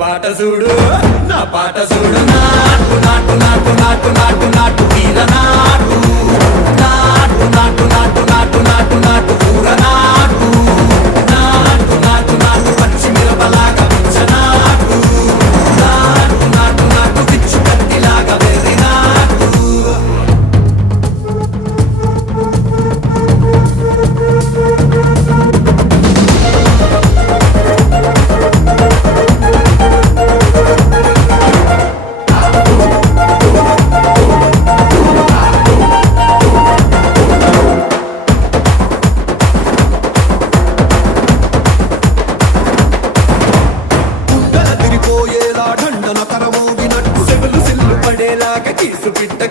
పాట చూడు నా పాట చూడు నాటు నాటు నాటు నాటు నాటు నాటు వీర నాటు నాటు నాటు నాటు నాటు నాటు నాటు ఊర నాటు నాటు నాటు నాటు పచ్చి మిరపలాగా పిచ్చ నాటు నాటు నాటు నాటు పిచ్చు కత్తిలాగా వెర్రి నాటు ढंडन करमोगिनट्टु सेवलु सिल्लु पडेलागा कीसु पिट्ट